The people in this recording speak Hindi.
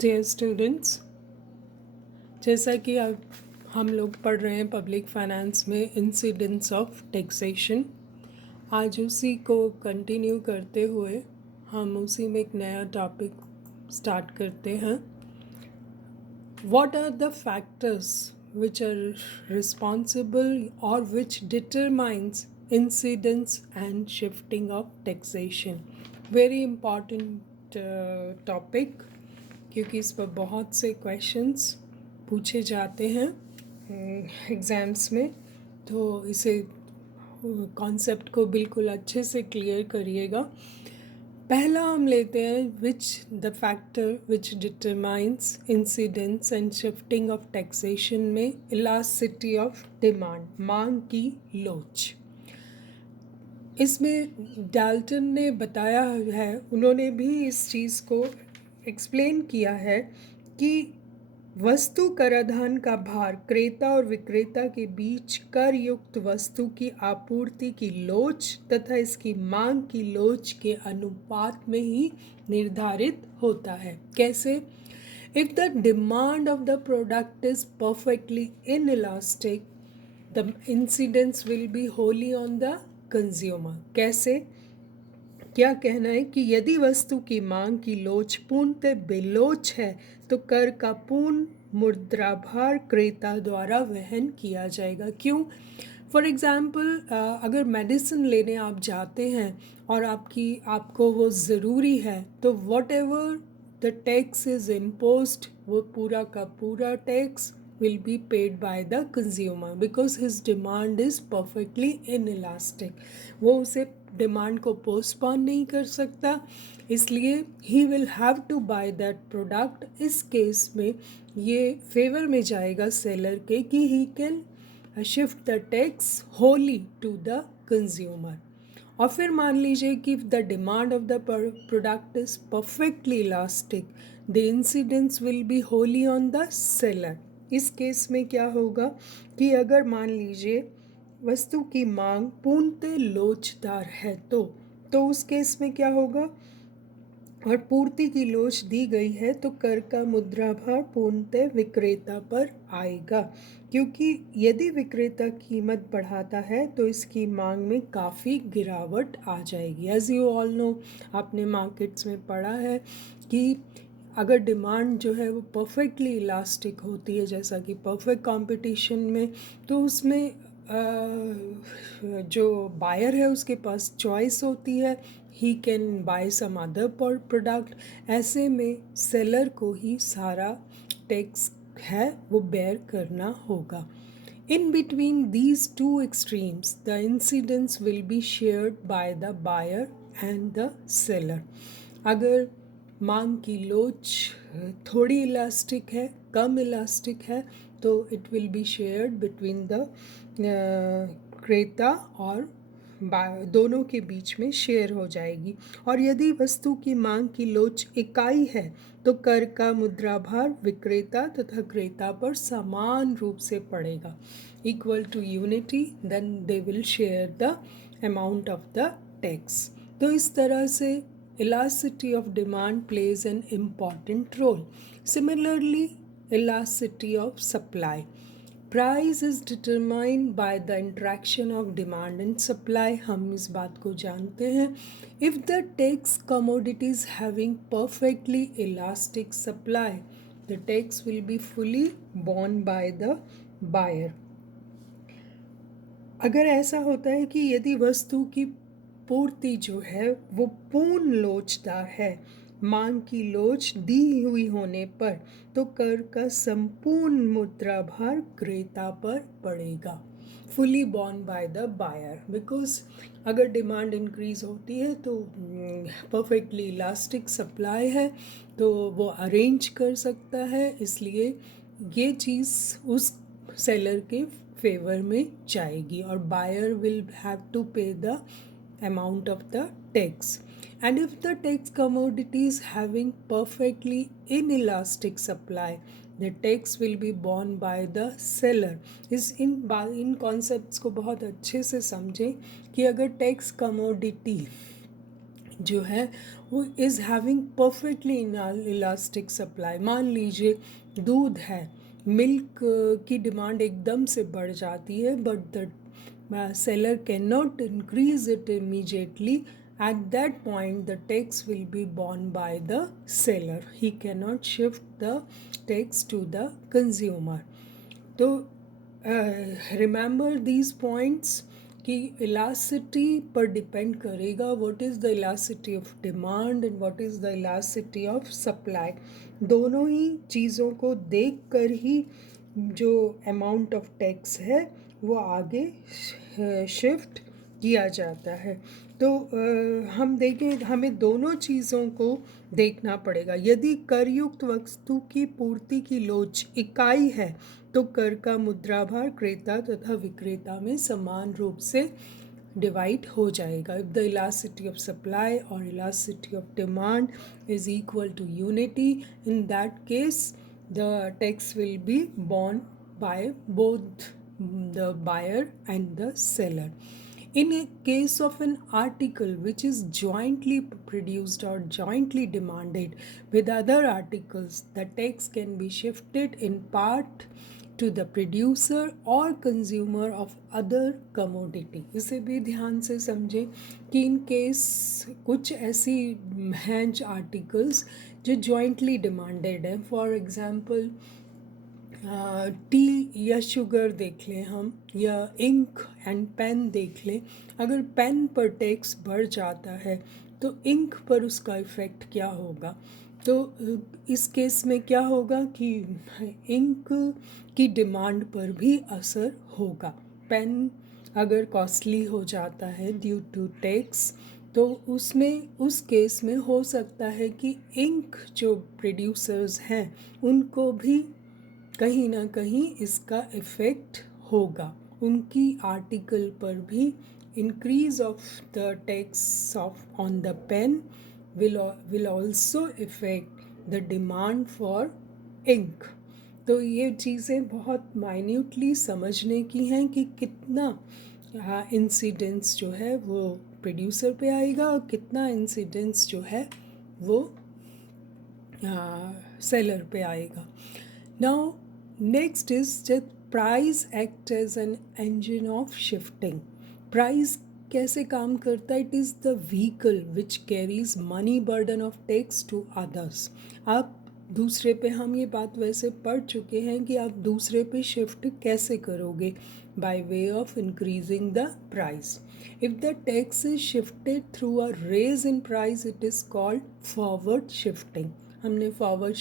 डियर स्टूडेंट्स, जैसा कि अब हम लोग पढ़ रहे हैं पब्लिक फाइनेंस में इंसिडेंट्स ऑफ टैक्सेशन। आज उसी को कंटिन्यू करते हुए हम उसी में एक नया टॉपिक स्टार्ट करते हैं। What are the factors which are responsible or which determines incidence and shifting of taxation? Very important topic, क्योंकि इस पर बहुत से क्वेश्चंस पूछे जाते हैं एग्ज़ाम्स में। तो इसे कॉन्सेप्ट को बिल्कुल अच्छे से क्लियर करिएगा। पहला हम लेते हैं which the factor which determines incidence and shifting of taxation में इलास्टिसिटी ऑफ डिमांड, मांग की लोच। इसमें डाल्टन ने बताया है, उन्होंने भी इस चीज़ को एक्सप्लेन किया है कि वस्तु कराधान का भार क्रेता और विक्रेता के बीच कर युक्त वस्तु की आपूर्ति की लोच तथा इसकी मांग की लोच के अनुपात में ही निर्धारित होता है। कैसे? If the demand of the product is perfectly inelastic, the incidence will be wholly on the consumer. कैसे? क्या कहना है कि यदि वस्तु की मांग की लोच पूर्णतः बेलोच है तो कर का पूर्ण मुद्राभार क्रेता द्वारा वहन किया जाएगा। क्यों? फॉर एग्ज़ाम्पल, अगर मेडिसिन लेने आप जाते हैं और आपको वो ज़रूरी है, तो what ever the tax is imposed, वो पूरा का पूरा tax will be paid by the consumer because his demand is perfectly inelastic. वो उसे डिमांड को पोस्टपोन नहीं कर सकता, इसलिए he will have to buy that product. इस केस में ये फेवर में जाएगा सेलर के कि he can shift the tax wholly to the consumer. और फिर मान लीजिए कि the demand of the product is perfectly elastic, the incidence will be wholly on the seller. इस केस में क्या होगा कि अगर मान लीजिए वस्तु की मांग पूर्णतः लोचदार है तो उस केस में क्या होगा, और पूर्ति की लोच दी गई है तो कर का मुद्राभार पूर्णतः विक्रेता पर आएगा, क्योंकि यदि विक्रेता कीमत बढ़ाता है तो इसकी मांग में काफ़ी गिरावट आ जाएगी। एज यू ऑल नो, आपने मार्केट्स में पढ़ा है कि अगर डिमांड जो है वो परफेक्टली इलास्टिक होती है, जैसा कि परफेक्ट कंपटीशन में, तो उसमें जो बायर है उसके पास चॉइस होती है, he can buy some other product. ऐसे में सेलर को ही सारा टैक्स है वो बेयर करना होगा। In between these two extremes, the incidence will be shared by the buyer and the seller. अगर मांग की लोच थोड़ी इलास्टिक है, कम इलास्टिक है, तो it will be shared between the क्रेता और दोनों के बीच में शेयर हो जाएगी। और यदि वस्तु की मांग की लोच इकाई है तो कर का मुद्राभार विक्रेता तथा क्रेता पर समान रूप से पड़ेगा, equal to unity, then they will share the amount of the tax. तो इस तरह से elasticity of demand plays an important role. Similarly, elasticity of supply. Price is determined by the interaction of demand and supply. हम इस बात को जानते हैं। If the tax commodities having perfectly elastic supply, the tax will be fully borne by the buyer. अगर ऐसा होता है कि यदि वस्तु की पूर्ति जो है वो पूर्ण लोचदार है, मांग की लोच दी हुई होने पर, तो कर का संपूर्ण मुद्राभार क्रेता पर पड़ेगा, fully borne by the buyer. Because अगर डिमांड इंक्रीज होती है तो परफेक्टली इलास्टिक सप्लाई है तो वो अरेंज कर सकता है, इसलिए ये चीज़ उस सेलर के फेवर में जाएगी और बायर विल हैव टू पे the amount of the tax. And if the tax commodities having perfectly inelastic supply, the tax will be borne by the seller. In concepts को बहुत अच्छे से समझें कि अगर टैक्स कमोडिटी जो है वो is having perfectly elastic supply. मान लीजिए दूध है, मिल्क की डिमांड एकदम से बढ़ जाती है, but the seller cannot increase it immediately. At that point, the tax will be borne by the seller. He cannot shift the tax to the consumer. तो रिमेंबर दीज पॉइंट्स कि इलास्टिसिटी पर डिपेंड करेगा what is the elasticity of demand and what is the elasticity of supply. दोनों ही चीज़ों को देख कर ही जो अमाउंट ऑफ टैक्स है वो आगे शिफ्ट किया जाता है। तो हम देखें, हमें दोनों चीज़ों को देखना पड़ेगा। यदि करयुक्त वस्तु की पूर्ति की लोच इकाई है तो कर का मुद्राभार क्रेता तथा विक्रेता में समान रूप से डिवाइड हो जाएगा। If the elasticity of supply और elasticity of demand is equal to unity, in that case the tax will be borne by both the buyer and the seller. In a case of an article which is jointly produced or jointly demanded with other articles, the tax can be shifted in part to the producer or consumer of other commodity. इसे भी ध्यान से समझें कि इन केस कुछ ऐसी हैं आर्टिकल्स जो जॉइंटली डिमांडेड हैं। फॉर एग्ज़ाम्पल टी या शुगर देख लें हम, या इंक एंड पेन देख लें। अगर पेन पर टैक्स बढ़ जाता है तो इंक पर उसका इफ़ेक्ट क्या होगा? तो इस केस में क्या होगा कि इंक की डिमांड पर भी असर होगा। पेन अगर कॉस्टली हो जाता है ड्यू टू टैक्स, तो उसमें उस केस में हो सकता है कि इंक जो प्रोड्यूसर्स हैं उनको भी कहीं ना कहीं इसका इफ़ेक्ट होगा। उनकी आर्टिकल पर भी increase of the tax of on the pen will also affect the demand for ink. तो ये चीज़ें बहुत माइन्यूटली समझने की हैं कि कितना इंसिडेंस जो है वो प्रोड्यूसर पे आएगा और कितना इंसिडेंस जो है वो सेलर पे आएगा। नाउ नेक्स्ट इज जब price act as an engine of shifting. Price कैसे काम करता है? It is the vehicle which carries money burden of tax to others. आप दूसरे पे, हम ये बात वैसे पढ़ चुके हैं कि आप दूसरे पे शिफ्ट कैसे करोगे, by way of increasing the price. If the tax is shifted through a raise in price, it is called forward shifting. हमने फॉरवर्ड